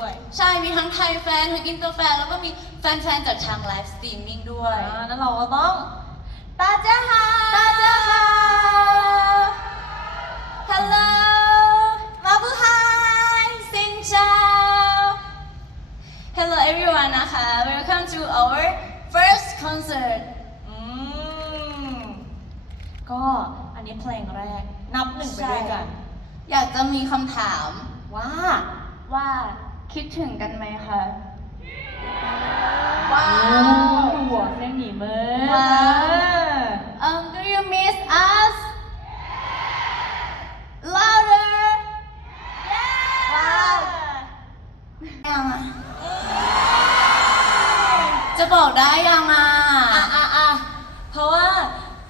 วย ใช่มีทั้งไทยแฟนทั้งอินเตอร์แฟน แล้วก็มีแฟนๆจากทางไลฟ์สตรีมมิ่งด้วยอ่านั่นเราก็ต้องตาเจ้าฮาตาเจ้าฮา Hello มาบุไฮซิงเจ้า Hello everyone นะคะ Welcome to our first concert อืมก็อันนี้เพลงแรก นับหนึ่งไปด้วยกัน อยากจะมีคำถามว่า ว่า คิดถึงกันไหมคะว้าหัวเพลงหนีเมื่อว้าว Um do you miss us louder ว้าวยังอะจะบอกได้ยังอะอะอะอะเพราะว่า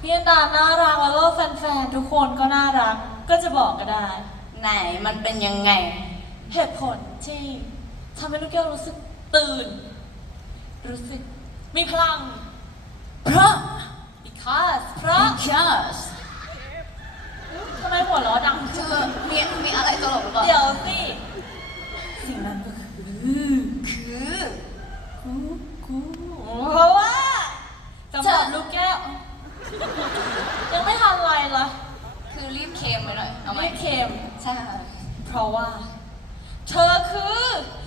พี่ตาน่ารักแล้วก็แฟนๆ ทุกคนก็น่ารัก ก็จะบอกก็ได้ ไหนมันเป็นยังไง เหตุผล ที่ทำให้ลูกแก้วรู้สึกตื่น รู้สึกมีพลัง เพราะ because เพราะ because ทำไมหัวเราะดังเธจังอมีมีอะไรตลกหรือเปล่าเดี๋ยวสิ สิ่งนั้นก็คือคือกูกูเพราะว่าสำหรับเธอลูกแก้ว ยังไม่ทันอะไรเลยคือรีบเค็มไปหน่อย เอาไหมไม่เค็มใช่ค่ะเพราะว่า เธ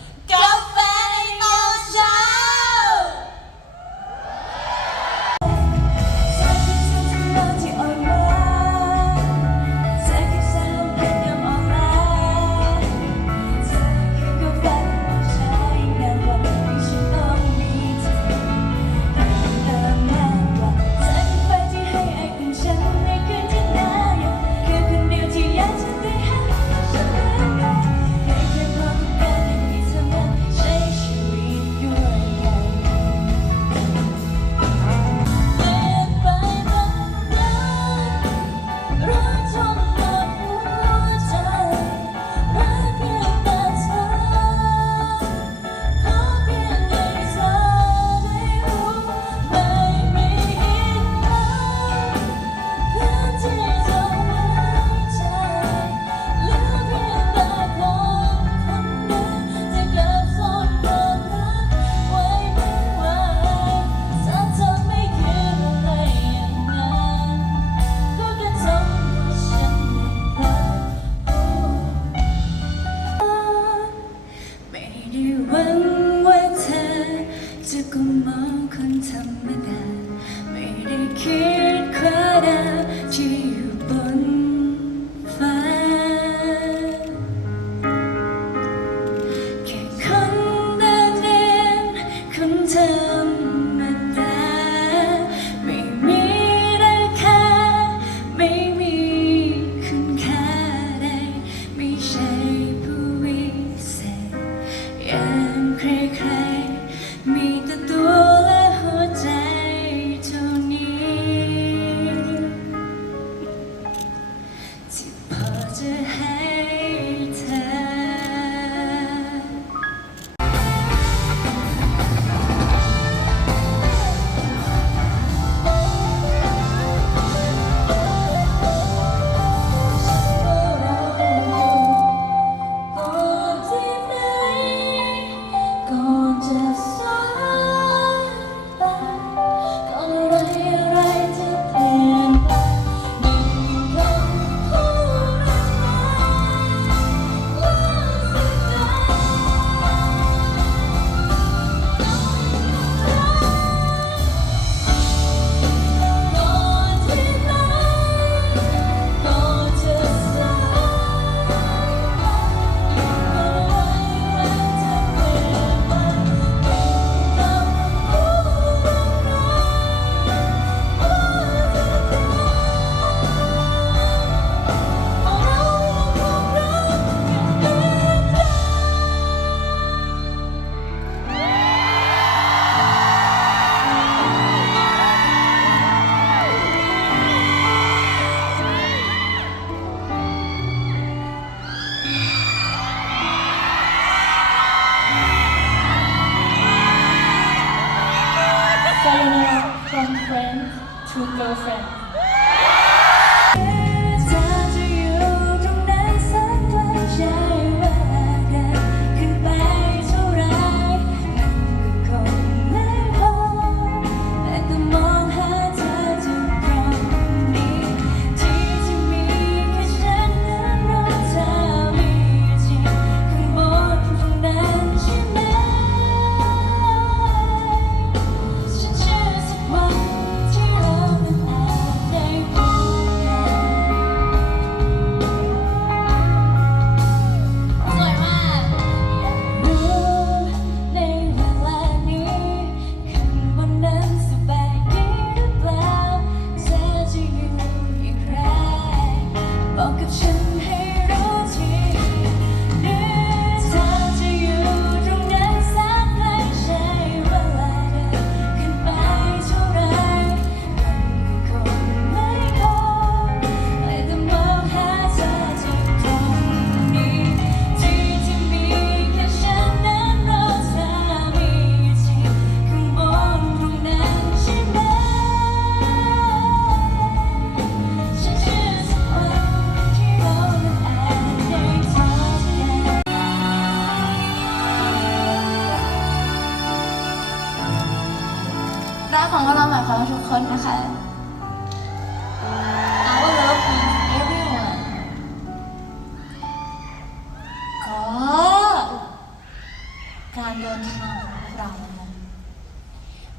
การเดินทางของเรานะ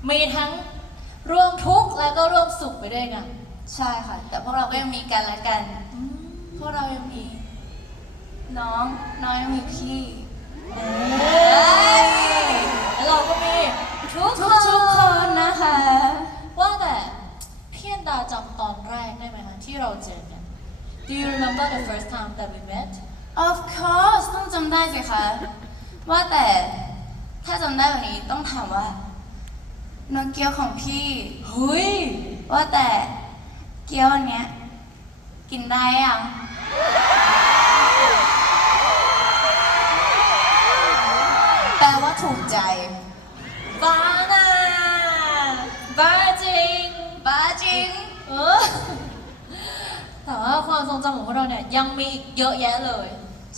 มีทั้งร่วมทุกข์และก็ร่วมสุขไปด้วยกัน ใช่ค่ะ แต่พวกเราก็ยังมีกันและกัน พวกเรายังมี น้องน้องยังมีพี่เอ้ยแล้วเราก็มีทุกทุกคนทุกๆคนนะคะ ว่าแต่พี่อันดาจำตอนแรกได้ไหมคะที่เราเจอกัน Do you remember the first time that we met Of course ต้องจำได้สิคะ ว่าแต่ ถ้าจำได้แบบนี้ต้องถามว่าโนเกียวของพี่เฮ้ยว่าแต่เกี๊ยวอันเนี้ยกินได้ยังแปลว่าถูกใจ บ้านะบ้าจริง บ้าจริง เออ แต่ว่าความทรงจำของพวกเราเนี่ยยังมีอีกเยอะแยะเลย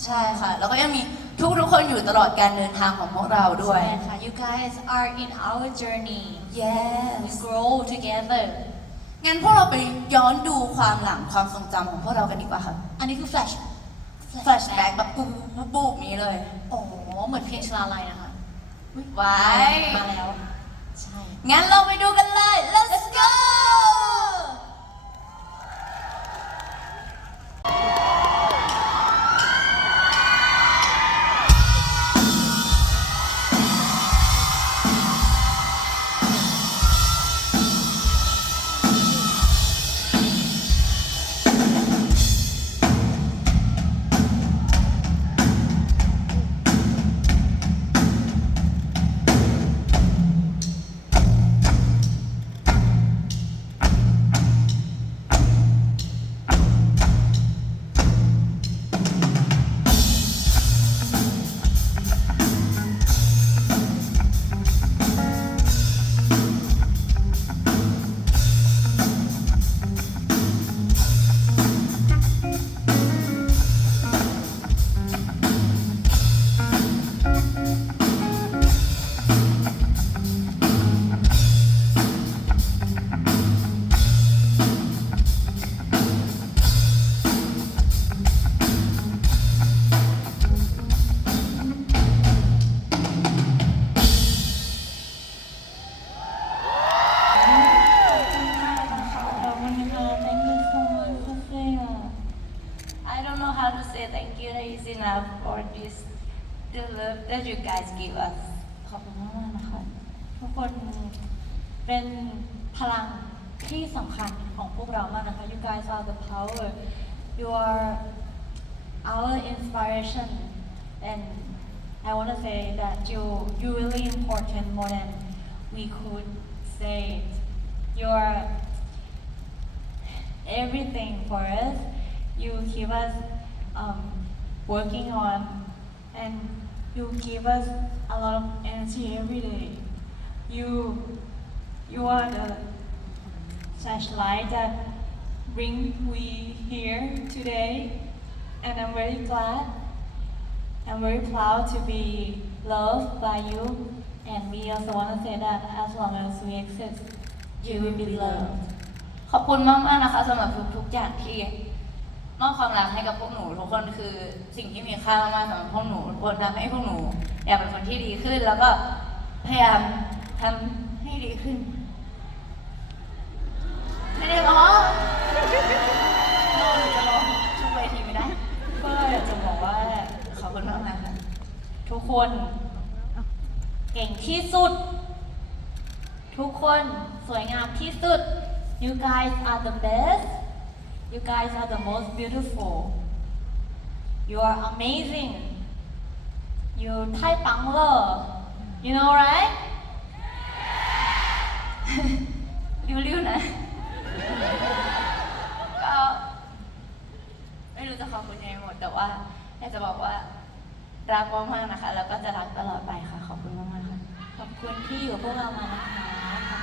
ใช่ค่ะ แล้วก็ยังมี ทุกๆคนอยู่ตลอดการเดินทางของพวกเราด้วย ใช่ค่ะ You guys are in our journey we yes grow together งั้นพวกเราไปย้อนดูความหลังความทรงจำของพวกเรากันดีกว่าค่ะ อันนี้คือ flash flashback แบบปุ๊บปุ๊บปุ๊บนี้เลย โอ้เหมือนเพลงชลาลัยนะคะ ไว้ มาแล้ว ใช่ งั้นเราไปดูกันเลย is enough for this the love that you guys give us ขอบคุณมากๆนะคะ ทุกคนเป็นพลังที่สำคัญของพวกเรามากนะคะ You guys are the power you are our inspiration and I want to say that you you really important more than we could say it. you are everything for us you keep us um, working on and you give us a lot of energy every day. You You are the flashlight that bring we here today, and I'm very glad. I'm very proud to be loved by you, and we also want to say that as long as we exist, you will be loved. ขอบคุณมากมากๆนะคะสำหรับทุกๆอย่างที่ มอบความรักให้กับพวกหนูทุกคนคือสิ่งที่มีค่ามากๆสำหรับพวกหนูทุกคนทำให้พวกหนูอยากเป็นคนที่ดีขึ้น แล้วก็พยายามทำให้ดีขึ้นไม่ได้ร้องโน้จะร้องทุกเวทีไม่ได้ ก็อยากจะบอกว่าขอบคุณมากมากๆค่ะทุกคนเก่งที่สุด ทุกคนสวยงามที่สุด You guys are the best You guys are the most beautiful. You are amazing. You Tai Bang Le. You know, right? Liu Liu นะก็ไม่รู้จะขอบคุณยังไงหมด แต่ว่าอยากจะบอกว่ารักมากๆนะคะ แล้วก็จะรักตลอดไปค่ะ ขอบคุณมากๆค่ะ ขอบคุณที่อยู่พวกเรามานะคะ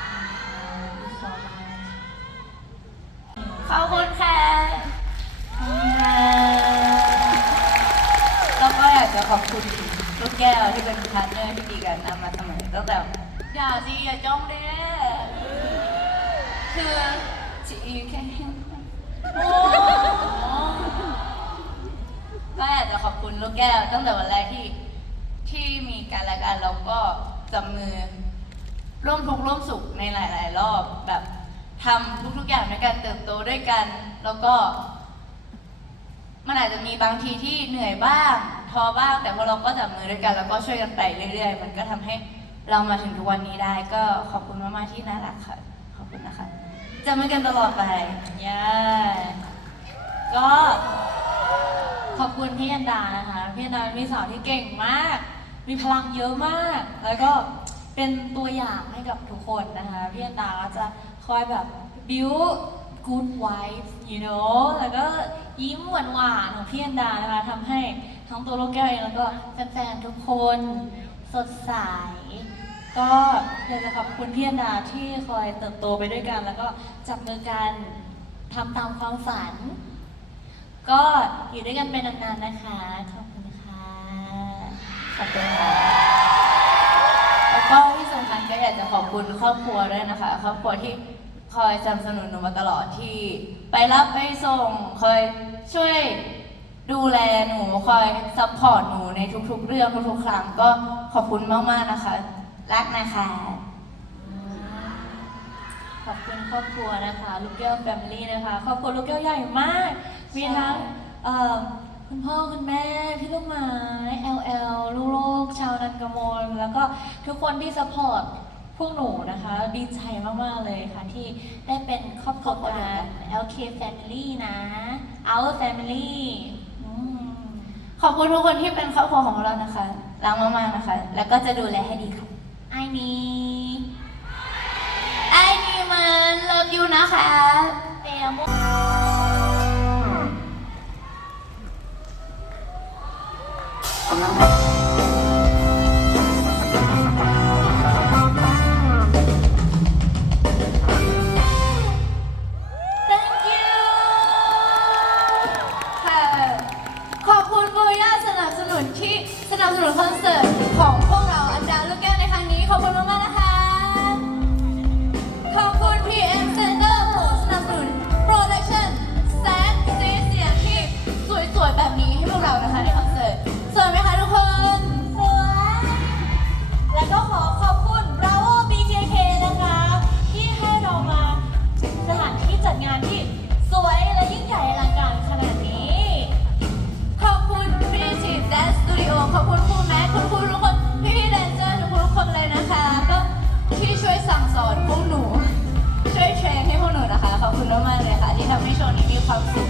ขอบคุณค่ะ อยากจะขอบคุณลูกแก้วที่เป็นพาร์ทเนอร์ที่ดีกันนำมาเสมอตั้งแต่อย่าสิอย่าจ้องเด้คือจีแค่โอ้ก็อยากจะขอบคุณลูกแก้วตั้งแต่วันแรกที่ที่มีการและกันแล้วก็จับมือร่วมทุกข์ร่วมสุขในหลาย ๆ รอบแบบทำทุก ๆ อย่างด้วยกันเติบโตด้วยกัน แล้วก็ มันอาจจะมีบางทีที่เหนื่อยบ้าง ท้อบ้างแต่พอเราก็จับมือด้วยกัน แล้วก็ช่วยกันไปเรื่อย ๆ มันก็ทำให้เรามาถึงทุกวันนี้ได้ ก็ขอบคุณมากๆที่น่ารักค่ะ ขอบคุณนะคะจะมือกันตลอดไปย่าก็ขอบคุณพี่อันดานะคะพี่อันดาเป็นพี่สาวที่เก่งมาก มีพลังเยอะมาก แล้วก็เป็นตัวอย่างให้กับทุกคนนะคะพี่อันดาก็จะคอยแบบ build good wife you know แล้วก็ยิ้มหวานๆของพี่อันดานะคะทำให้ ทั้งตัวโลกแก้วเองแล้วก็แฟนๆทุกคนสดใส ก็อยากจะขอบคุณพี่อนาที่คอยเติบโตไปด้วยกัน แล้วก็จับมือกันทำตามความฝัน ก็อยู่ด้วยกันเป็นนานๆนะคะ ขอบคุณค่ะขอบคุณค่ะแล้วก็ที่สำคัญก็อยากจะขอบคุณครอบครัวด้วยนะคะ ครอบครัวที่คอยสนับสนุนหนูมาตลอดที่ ไปรับไปส่งคอยช่วย ดูแลหนูคอยซัพพอร์ตหนูในทุกๆ เรื่องทุกๆครั้งก็ขอบคุณมากๆนะคะ รักนะคะ ขอบคุณครอบครัวนะคะลูกแก้วแฟมิลี่นะคะครอบครัวลูกแก้วใหญ่มาก มีทั้งเอ่อคุณพ่อคุณแม่พี่ลูกไม้ LL ลูกๆชาวนันกมลแล้วก็ทุกคนที่สปอร์ตพวกหนูนะคะ ดีใจมาก ๆ เลยค่ะ ที่ได้เป็นครอบครัวกัน LK Family นะ Our Family อืม ขอบคุณทุกคนที่เป็นครอบครัวของเรานะคะ รักมากๆนะคะ แล้วก็จะดูแลให้ดีค่ะไอนี้ไอ้นี่มันเลิฟยูนะคะเตียม Thank ที่สนับสนุนคอนเสิร์ตของพวกเราอันดาลูกแก้วในครั้งนี้ขอบคุณมาก โ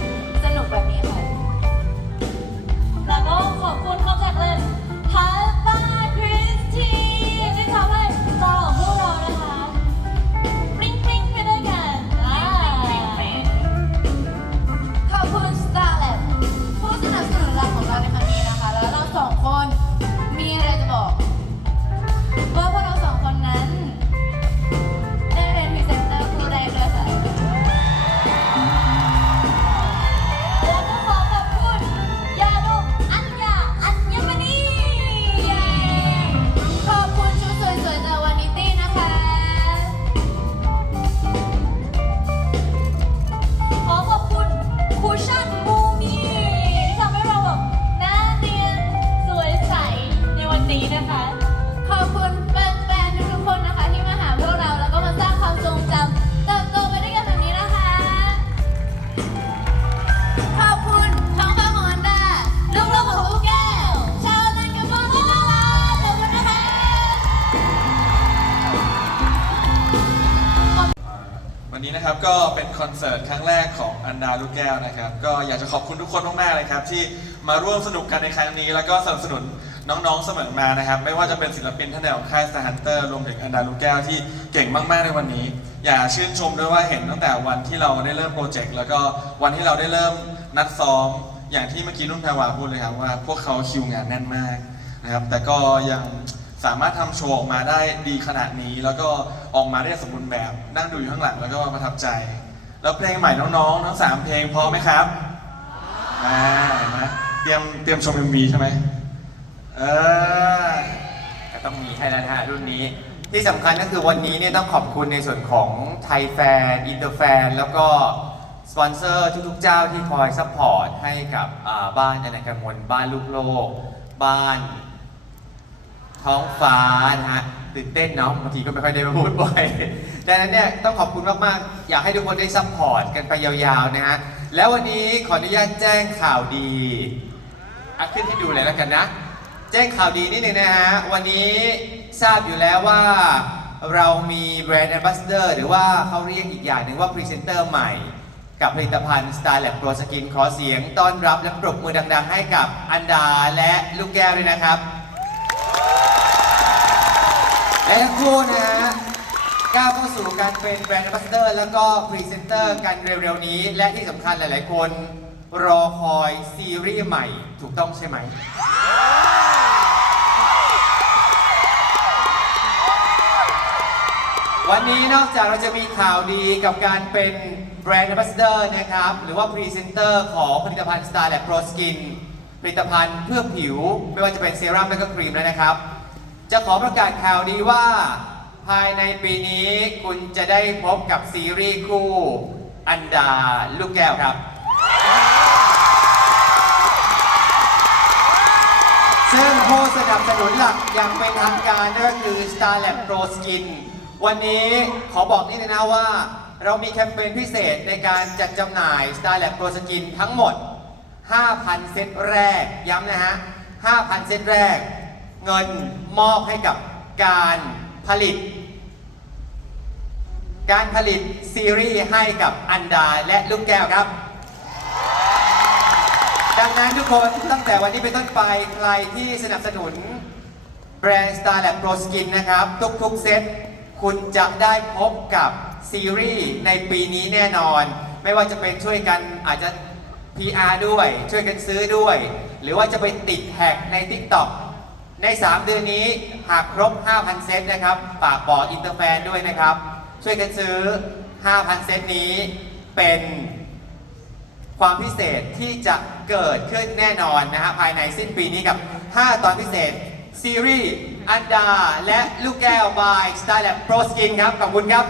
เป็นคอนเสิร์ตครั้งแรกของอันดาลูกแก้วนะครับ ก็อยากจะขอบคุณทุกคนมากๆเลยครับ ที่มาร่วมสนุกกันในครั้งนี้ แล้วก็สนับสนุนน้องๆเสมอมานะครับ ไม่ว่าจะเป็นศิลปินท่านใดของค่าย Star Hunter รวมถึงอันดาลูกแก้วที่เก่งมากๆในวันนี้ อยากชื่นชมด้วยว่าเห็นตั้งแต่วันที่เราได้เริ่มโปรเจกต์แล้วก็วันที่เราได้เริ่มนัดซ้อม อย่างที่เมื่อกี้นุ่นแพรวาพูดเลยครับว่า พวกเขาคิวงานแน่นมากนะครับแต่ก็ยังสามารถทำโชว์ออกมาได้ดีขนาดนี้ แล้วก็ออกมาได้สมบูรณ์แบบนั่งดูอยู่ข้างหลังแล้วก็ประทับใจ แล้วเพลงใหม่น้องๆ ทั้งสามเพลงพร้อมไหมครับอ่าเห็นไหมเตรียมเตรียมชม MV ใช่ไหมเออ ก็ต้องมีให้แล้วนะฮะรุ่นนี้ ที่สำคัญก็คือวันนี้เนี่ยต้องขอบคุณในส่วนของไทยแฟน อินเตอร์แฟน แล้วก็สปอนเซอร์ทุกๆเจ้าที่คอยซัพพอร์ตให้กับอ่าบ้านอนันต์กมลบ้านลูกโลก บ้าน ท้องฟ้านะฮะ ตื่นเต้นเนาะบางทีก็ไม่ค่อยได้มาพูดบ่อยดังนั้นเนี่ยต้องขอบคุณมากๆ อยากให้ทุกคนได้ซัพพอร์ตกันไปยาวๆนะฮะแล้ววันนี้ขออนุญาตแจ้งข่าวดีอะขึ้นให้ดูเลยแล้วกันนะ แจ้งข่าวดีนิดนึงนะฮะวันนี้ทราบอยู่แล้วว่าเรามีแบรนด์แอมบาสเดอร์หรือว่าเขาเรียกอีกอย่างหนึ่งว่าพรีเซนเตอร์ใหม่ กับผลิตภัณฑ์ Star Lab Pro Skin ขอเสียงต้อนรับและปรบมือดัง ๆ ให้กับอันดาและลูกแก้วด้วยนะครับ และทั้งคู่นะฮะก้าวเข้าสู่การเป็นแบรนด์ a อ b บ s สเ d อร์ แล้วก็พรีเซนเตอร์กันเร็วๆนี้ และที่สำคัญหลายๆคน รอคอยซีรีส์ใหม่ถูกต้องใช่ไหม วันนี้นอกจากเราจะมีข่าวดีกับการเป็นแบรนด์ a อ b บ s สเ d อร์นะครับ หรือว่าพรีเซนเตอร์ของผลิตภัณฑ์ Star Lab Pro Skin ผลิตภัณฑ์เพื่อผิวไม่ว่าจะเป็นเซรั่มและก็ครีมแล้วนะครับ จะขอประกาศข่าวดีว่า ภายในปีนี้คุณจะได้พบกับซีรีส์คู่ อันดาลูกแก้วครับ ซึ่งผู้สนับสนุนหลักอย่างเป็นทางการนั่นก็คือ Star Lab Pro Skin วันนี้ขอบอกนิดนึงนะว่า เรามีแคมเปญพิเศษในการจัดจำหน่าย Star Lab Pro Skin ทั้งหมด 5,000 เซตแรก ย้ำนะฮะ 5,000 เซตแรก เงินมอบให้กับการผลิต การผลิตซีรีส์ให้กับอันดาและลูกแก้วครับ ดังนั้นทุกคนตั้งแต่วันนี้เป็นต้นไปใครที่สนับสนุนแบรนด์ Star Lab Pro Skin นะครับ ทุกๆเซตคุณจะได้พบกับซีรีส์ในปีนี้แน่นอน ไม่ว่าจะเป็นช่วยกันอาจจะ PR ด้วย ช่วยกันซื้อด้วย หรือว่าจะไปติดแท็กใน TikTok ใน 3 เดือนนี้หากครบ 5,000 เซตนะครับฝากบอกอินเตอร์แฟนด้วยนะครับ ช่วยกันซื้อ 5,000 เซตนี้เป็นความพิเศษที่จะเกิดขึ้นแน่นอนนะฮะภายในสิ้นปีนี้กับ 5 ตอนพิเศษ ซีรีส์อันดา และลูกแก้ว by Star Lab Pro Skin ครับ ขอบคุณครับ